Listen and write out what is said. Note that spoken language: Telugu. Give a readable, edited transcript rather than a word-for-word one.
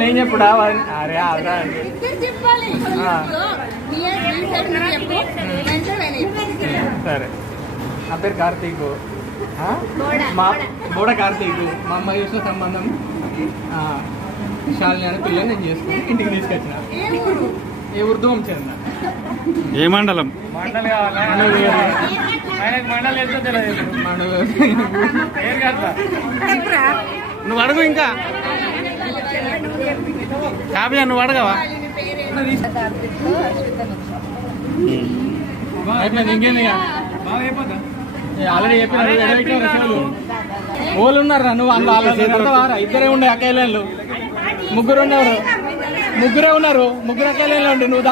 నేను చెప్పుడా అరే అదా సరే. నా పేరు కార్తీక్, మా బోడ కార్తీక్. మా అమ్మ చూసిన సంబంధం శాలిని అనే పిల్లని నేను చేసుకుని ఇంటికి తీసుకొచ్చిన. ఏ ఊరు చెందిన ఏ మండలం? మండలి కావాలి. మండలి ఎంతో తెలియదు. నువ్వు అడుగు ఇంకా కావ్య, నువ్వు అడగవా? అయిపోయింది, ఇంకేంది ఆల్రెడీ చెప్పిన. ఓళ్ళు ఉన్నారు నువ్వు అందులో ఇద్దరే ఉండే అక్కయ్యలు, ముగ్గురు ఉన్నారు. ముగ్గురే ఉన్నారు, ముగ్గురు అక్కయ్యలు ఉండి నువ్వు